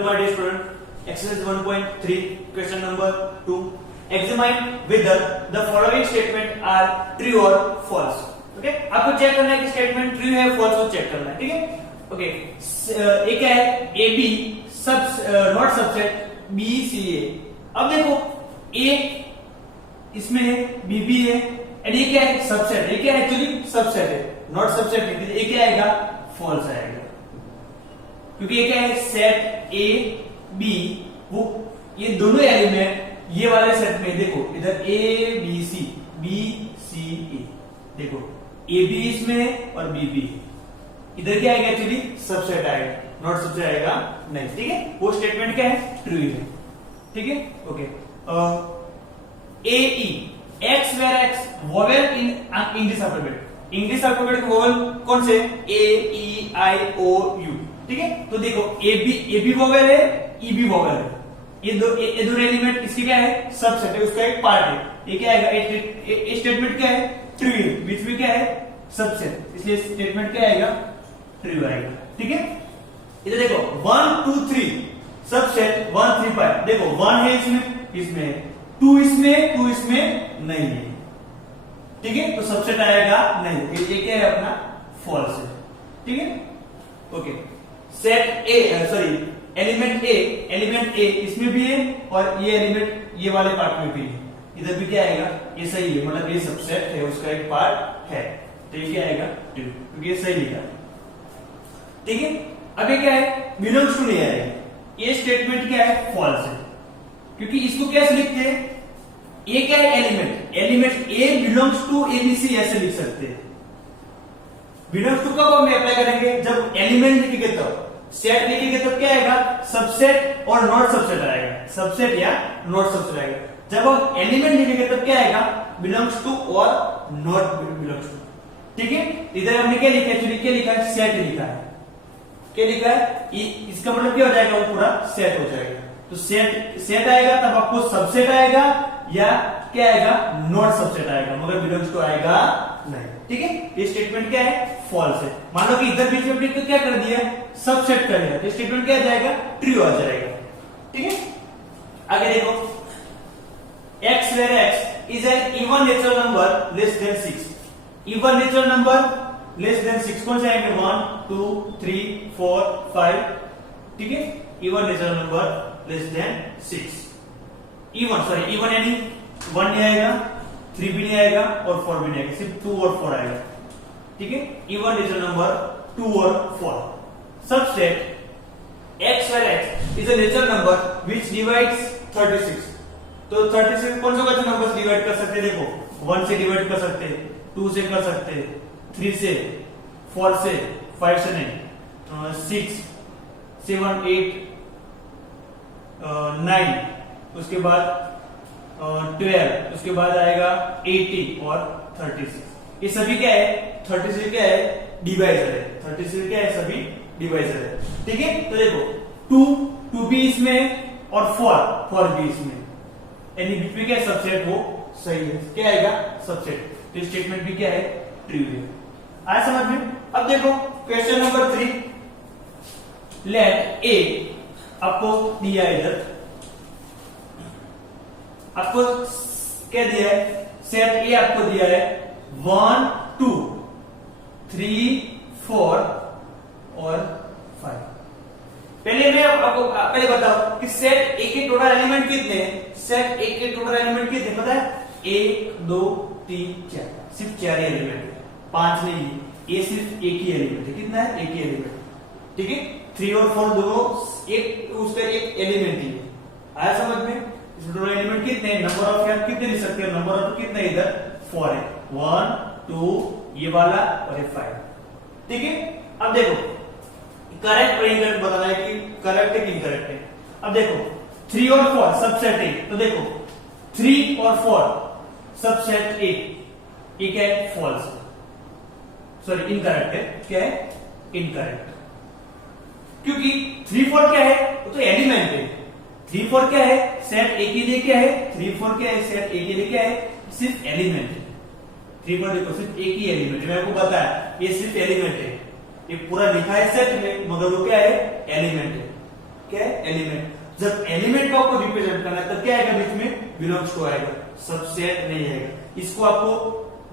Hello my dear student, exercise 1.3 question number 2. Examine whether the following statement are true or false. Okay, आपको check करना है कि statement true है false को check करना है, ठीक है. ओके, एक क्या है ए बी सब नॉट सबसेट बी सी ए. अब देखो ए इसमें है बी बी है एंड ये क्या है सबसेट. ये क्या है एक्चुअली सबसेट है, नॉट सबसेट है. ये क्या आएगा फॉल्स आएगा क्योंकि ये क्या है सेट ए बी, वो ये दोनों एलिमेंट ये वाले सेट में देखो इधर ए बी सी ए, देखो ए बी इसमें है और बी बी इधर क्या आएगा एक्चुअली सबसेट आएगा, नॉट सबसेट आएगा नहीं, ठीक है. वो स्टेटमेंट क्या है ट्रू है, ठीक है. Okay, A E X where X vowel in English alphabet. English alphabet vowel कौन से ए ई आई ओ यू, ठीक है. तो देखो ए बी वोवेल है ई बी वोवेल है, ये दोनों एलिमेंट इसके क्या है सबसेट है, उसका एक पार्ट है. ये क्या आएगा ये स्टेटमेंट क्या है ट्रू है, बीच में क्या है सबसेट, इसलिए स्टेटमेंट क्या आएगा ट्रू आएगा, ठीक है. इधर देखो 1 2 3 सबसेट 1 3 5. देखो 1 है इसमें 2 इसमें 2 इसमें नहीं है, ठीक है. तो सबसेट आएगा नहीं, ये क्या है अपना फॉल्स है, ठीक है. Okay, set A sorry element A इसमें भी है और ये एलिमेंट ये वाले पार्ट में भी है, इधर भी क्या आएगा ये सही है, मतलब ये सबसेट है उसका एक पार्ट है, तो ये क्या आएगा ट्रू क्योंकि ये सही लिखा, ठीक है. अब ये क्या है बिलोंग्स टू नहीं आएगा, ये स्टेटमेंट क्या है फॉल्स है क्योंकि इसको कैसे लिखते हैं, ये क्या है element A belongs to ABC ऐसे लिख सकते हैं. बिलोंग्स टू कब हम अप्लाई करेंगे जब एलिमेंट लिखेंगे, तब सेट लिखेंगे तब क्या आएगा सबसेट और नॉट सबसेट आएगा, सबसेट या नॉट सबसेट आएगा. जब हम एलिमेंट लिखेंगे तब क्या आएगा बिलोंग्स टू और नॉट बिलोंग्स टू, ठीक है. इधर हमने क्या लिखा एक्चुअली क्या लिखा है सेट लिखा है, क्या लिखा है इसका मतलब क्या हो जाएगा वो पूरा सेट हो जाएगा. तो सेट आएगा तब आपको सबसेट आएगा या क्या आएगा नॉट सबसेट आएगा, मगर बिलोंग्स टू आएगा नहीं, ठीक है. ये स्टेटमेंट क्या है फॉल्स है. मान लो कि इधर बीच में तो क्या कर दिया सबसेट कर दिया, तो स्टेटमेंट क्या आ जाएगा ट्रू आ जाएगा, ठीक है. आगे देखो x where x is an even natural number less than 6. even natural number less than 6 कौन से आएंगे 1 2 3 4 5, ठीक है. even natural number less than 6. even यानी 1 नहीं आएगा, 3 भी नहीं आएगा और 4 भी नहीं आएगा, सिर्फ 2 और 4 आएगा, ठीक है. even natural number 2 और 4. subset x where x is a natural number which divides 36. तो 36 कौन से नंबर से डिवाइड कर सकते हैं, देखो 1 से डिवाइड कर सकते हैं, 2 से कर सकते हैं, 3 से, 4 से, 5 से नहीं, 6 7 8 9, उसके बाद 12, उसके बाद आएगा 80 और 36. ये सभी क्या है 36 क्या है डिवाइजर है, 36 क्या है सभी डिवाइजर है, ठीक है. तो देखो 2 भी इसमें और 4 भी इसमें, यानी बीच में क्या है सबसेट वो सही है, क्या आएगा सबसेट. तो स्टेटमेंट भी क्या है ट्रू है. आया समझ में. अब देखो क्वेश्चन नंबर 3. लेट ए आपको दिया इधर, आपको क्या दिया है सेट ए आपको दिया है 1 2 3 4 और 5. पहले मैं आपको पहले बताओ कि सेट ए के टोटल एलिमेंट कितने हैं. सेट ए के टोटल एलिमेंट कितने पता है 1 2 3 4, सिर्फ 4 ही एलिमेंट है, 5 नहीं है. ए सिर्फ एक ही एलिमेंट है, कितना है एक ही एलिमेंट, ठीक है. 3 और 4 दोनों एक उसका एक एलिमेंट ही है. आया समझ में. इसमें टोटल एलिमेंट कितने हैं, नंबर ऑफ यहाँ कितने लिख सकते हैं, नंबर ऑफ कितने इधर 4 है, 1 2 ये वाला और ये 5, ठीक है. अब देखो करेक्ट और इनकरेक्ट बताना है कि करेक्ट है कि इनकरेक्ट है. अब देखो 3 और 4 सबसेट है, तो देखो 3 और 4 सबसेट ए, ये क्या है फॉल्स, सॉरी इनकरेक्ट है, क्या है इनकरेक्ट, क्योंकि 3 4 क्या है वो तो एलिमेंट है. 3 4 क्या है सेट ए के लिए क्या है, 3 4 क्या है सेट ए के लिए क्या है सिर्फ एलिमेंट है. 3 4 देखो सिर्फ एक ही एलिमेंट है, मैंने आपको बताया ये सिर्फ एलिमेंट है, ये पूरा लिखा है सेट में मगर वो क्या है एलिमेंट है. क्या है, एलिमेंट। जब एलिमेंट को आपको रिप्रेजेंट करना है तो क्या आएगा बीच में, बिलोंग्स टू आएगा, सबसेट नहीं आएगा। इसको आपको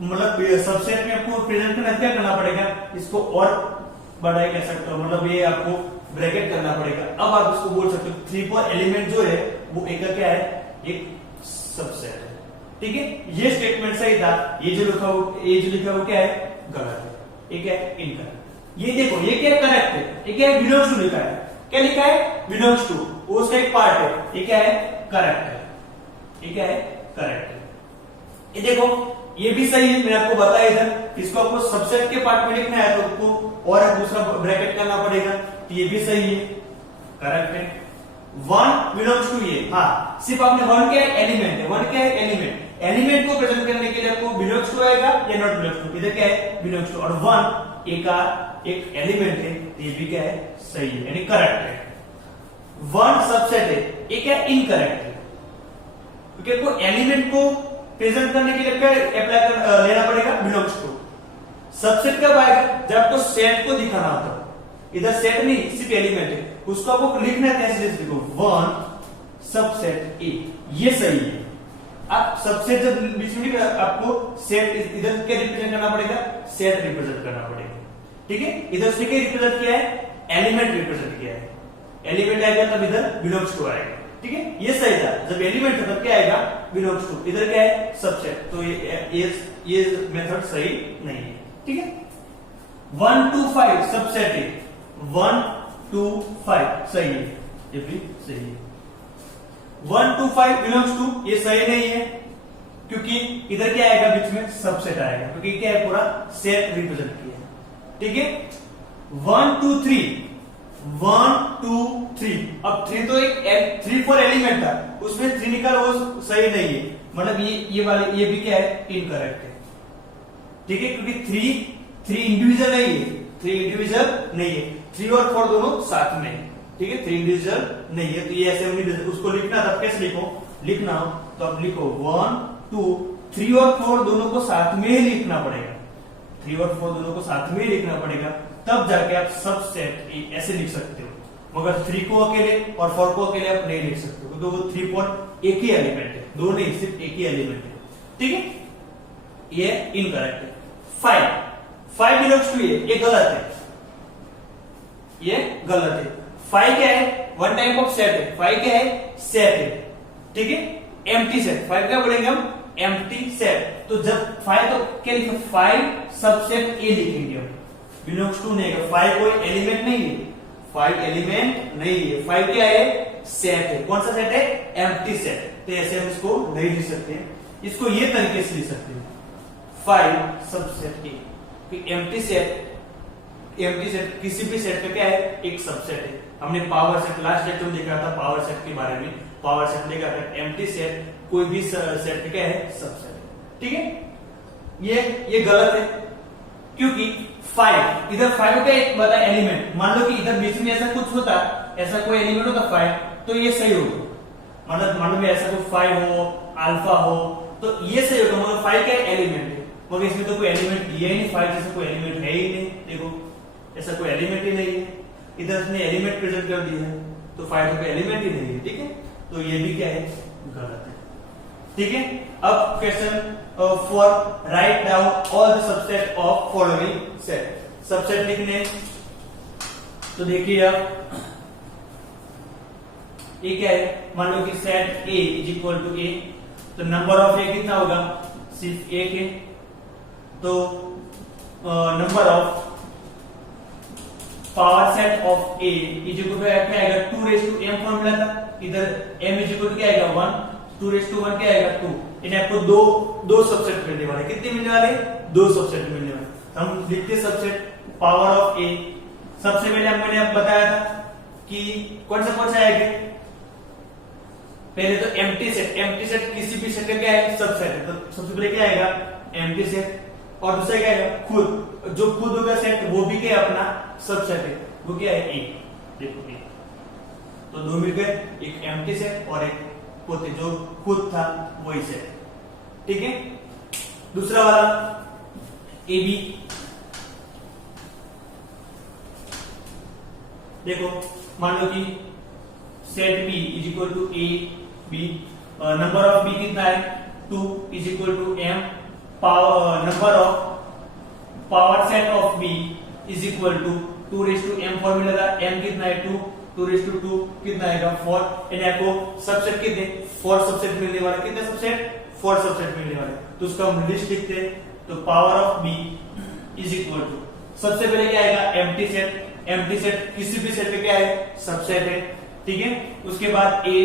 मतलब सबसेट में आपको प्रेजेंट करना क्या करना पड़ेगा, इसको और बढ़ाई कह सकते हो, मतलब ये आपको ब्रैकेट करना पड़ेगा। अब आप इसको बोल सकते हो 3 पर एलिमेंट जो है वो एक का क्या है, एक सबसेट है। ठीक है, ये स्टेटमेंट सही था, ये जो लिखा वो क्या है, गलत है, ये क्या है, इनकरेक्ट। ये देखो ये क्या करेक्ट है, ये क्या है, बिलोंग्स टू लिखा है, क्या लिखा है, बिलोंग्स टू, वो उसका एक पार्ट है, ये क्या है, करेक्ट है, ये क्या है, करेक्ट है। ये देखो ये भी सही है, मैंने आपको बताया इधर, इसको आपको सबसेट के पार्ट में लिखना है तो आपको और दूसरा ब्रैकेट करना पड़ेगा, तो ये भी सही है, करेक्ट है। 1 बिलोंग्स टू ये, हाँ सिर्फ आपने 1 क्या है, एलिमेंट है, 1 क्या है, एलिमेंट। एलिमेंट को प्रेजेंट करने के लिए आपको बिलोंग्स टू आएगा या नॉट बिलोंग्स टू, इधर क्या है, बिलोंग्स टू, और 1 एक का एक एलिमेंट है, ये भी क्या है, सही है, यानी करेक्ट है। 1 सबसेट है, ये क्या है, इनकरेक्ट है, क्योंकि आपको एलिमेंट को प्रेजेंट करने के लिए क्या अप्लाई लेना पड़ेगा, बिलोंग्स टू। सबसेट कब आएगा, जब आपको सेट को दिखाना होता है, इधर सेट नहीं सिर्फ एलिमेंट है, उसको आपको लिखना है कैसे, लिखो 1 सबसेट ए, ये सही है। आप सबसेट जब बीच में लिखा आपको सेट इधर क्या रिप्रेजेंट करना पड़ेगा, सेट रिप्रेजेंट करना पड़ेगा। ठीक है, इधर से क्या रिप्रेजेंट किया है, एलिमेंट रिप्रेजेंट किया है, एलिमेंट आएगा तब इधर बिलोंग्स टू आएगा। ठीक है, ये सही था, जब एलिमेंट था तब क्या आएगा, बिलोंग्स टू, इधर क्या है, सबसेट, तो ये मेथड सही नहीं है। ठीक है, 1 to 5 सबसेट है, 1 to 5 सही है, ये भी सही है। 1 to 5 बिलोंग्स टू, ये सही नहीं है, क्योंकि इधर क्या आएगा, बीच में सबसेट आएगा, क्योंकि क्या है, पूरा सेट रिप्रेजेंट किया है। ठीक है, 1 to 3 1 2 3, अब 3 तो एक 3 4 एलिमेंट था, उसमें 3 निकाल, वो सही नहीं है, मतलब ये वाले ये भी क्या है, इनकरेक्ट है। ठीक है, क्योंकि 3 इंडिविजुअल नहीं है, 3 इंडिविजुअल नहीं है, 3 और 4 दोनों साथ में है। ठीक है, 3 इंडिविजुअल नहीं है, तो ये ऐसे उसको लिखना था, कैसे लिखना हो तो आप लिखो 1 2 3 और 4 दोनों को साथ में ही लिखना पड़ेगा, 3 और 4 दोनों को साथ में ही लिखना पड़ेगा, तब जाके आप सबसेट ऐसे लिख सकते हो। मगर 3 को अकेले और 4 को अकेले आप नहीं लिख सकते हो, तो वो 3 4 एक ही एलिमेंट है, दो नहीं सिर्फ एक ही एलिमेंट है। ठीक है, ये इनकरेक्ट है। 5 बिलोंग्स टू ये गलत है, ये गलत है। 5 क्या है, 1 टाइप ऑफ सेट है, 5 क्या है, सेट है। ठीक है, एम्प्टी सेट, 5 क्या बोलेंगे हम, एम्प्टी सेट। तो जब 5 तो क्या लिखेंगे, 5 सबसेट ए लिखेंगे हम, बिलोंग्स टू नहीं है, 5 कोई एलिमेंट नहीं है, 5 एलिमेंट नहीं है, 5 क्या है, सेट है। कौन सा सेट है, एम्प्टी सेट। तो ऐसे हम इसको नहीं लिख सकते हैं, इसको ये तरीके से लिख सकते हैं, 5 सबसेट ए, एम्प्टी सेट किसी भी सेट का क्या है, एक सबसेट है। हमने पावर सेट लास्ट लेक्चर में देखा था, पावर सेट के बारे में, पावर सेट देखा था, एम्प्टी सेट कोई भी सेट का क्या है, सबसेट है। ठीक है, ये गलत है, क्योंकि 5 इधर 5 का एक बता एलिमेंट, मान लो कि इधर बीच में ऐसा कुछ होता, ऐसा कोई एलिमेंट होता 5, तो ये सही होगा, मतलब मान लो ऐसा कोई 5 हो, अल्फा हो, तो ये सही होगा, मगर 5 क्या एलिमेंट है, मगर इसमें तो कोई एलिमेंट दिया ही नहीं, 5 जैसा कोई एलिमेंट है ही नहीं, देखो ऐसा कोई एलिमेंट ही नहीं है, इधर उसने एलिमेंट प्रेजेंट कर दिया है, तो 5 कोई एलिमेंट ही नहीं है। ठीक है, तो ये भी क्या है, गलत है। ठीक है, अब question for write down all the subset of following set. Subset लिखने, तो देखिए आप ये क्या है, मान लो कि set A is equal to A, तो नंबर ऑफ ए कितना होगा, सिर्फ एक है, तो number of power set of A is equal to क्या आएगा, 2m फॉर्मूला था, इधर m इज इक्वल टू क्या आएगा 1, 2 क्या आएगा 2, इन्हें आपको दो सबसेट मिलने वाले, कितने मिलने वाले, 2 सबसेट मिलने वाले। हम लिखते सबसेट पावर ऑफ ए, सबसे पहले मैंने आपको बताया था कि कौन सा आएगा, पहले तो एम्प्टी सेट किसी भी सेट का क्या है, सबसेट है, तो सबसे पहले क्या आएगा, एम्प्टी सेट, और दूसरा क्या आएगा, खुद, जो खुद होगा सेट वो भी क्या है, अपना सबसेट है, वो क्या है, एक, देखो एक, तो दो मिल गए, एक एम्प्टी सेट और एक खुद, जो खुद था वही सेट। ठीक है, दूसरा वाला ए बी, देखो मान लो कि set B is equal to A B, number of B कितना है 2 is equal to M, number of power set of B is equal to 2 raise to M, formula था एम कितना है 2, 2 रेज टू 2 कितना आएगा 4, एंड आपको subset कितने 4 subset मिलने वाला, कितने सबसेट 4 सबसेट मिलने वाले, तो उसका हम लिस्ट लिखते हैं। तो power of B is equal to, सबसे पहले क्या आएगा एम्प्टी सेट, एम्प्टी सेट किसी भी सेट पे क्या है सबसेट है, ठीक है। उसके बाद ए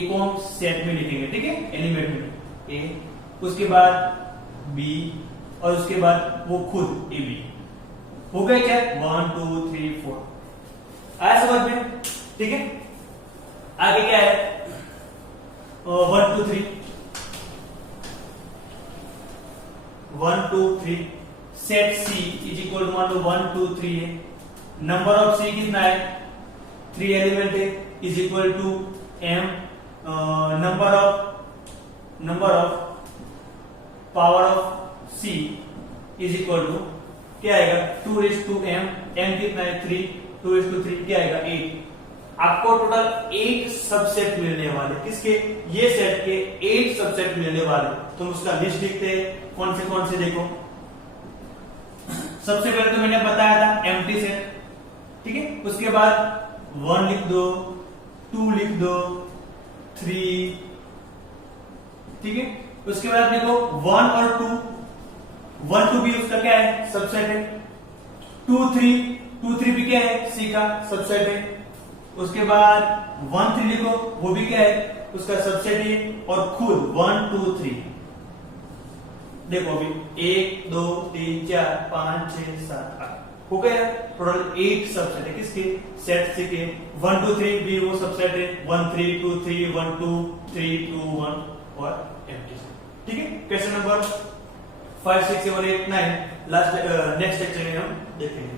को हम सेट में लिखेंगे, ठीक है, एलिमेंट में ए, उसके बाद बी, और उसके बाद वो खुद ए बी, हो गए क्या 1 2 3 4, आया समझ में, ठीक है। आगे क्या है 1 2 3 1 2 3, set C is equal to मान लो 1 2 3 है, नंबर ऑफ सी कितना है 3 एलिमेंट है, is equal to M, number of power of C is equal to क्या आएगा 2 रेज टू एम, एम कितना है 3, 2 रेज टू 3 क्या आएगा 8। आपको टोटल 8 सबसेट मिलने वाले, किसके ये सेट के 8 सबसेट मिलने वाले, तो हम उसका लिस्ट लिखते हैं कौन से देखो। सबसे पहले तो मैंने बताया था एम्प्टी सेट, ठीक है, उसके बाद 1 लिख दो, 2 लिख दो, 3, ठीक है, उसके बाद देखो 1 और 2, 1 2 भी उसका क्या है सबसेट है, 2 3 भी क्या है सी का सबसेट है, उसके बाद 1 3 लिखो, वो भी क्या है उसका सबसेट है, और खुद 1 2 3 देखो अभी 1 2 3 4 5 6 7 8 हो गया, टोटल 8 सबसेट है किसके सेट सी के, 1 2 3 भी वो सबसेट है, 1 3 2 3 1 2 3 2 1 और एम्प्टी सेट, ठीक है। Question number 5 6 7 8 9 last next lecture में हम देखेंगे।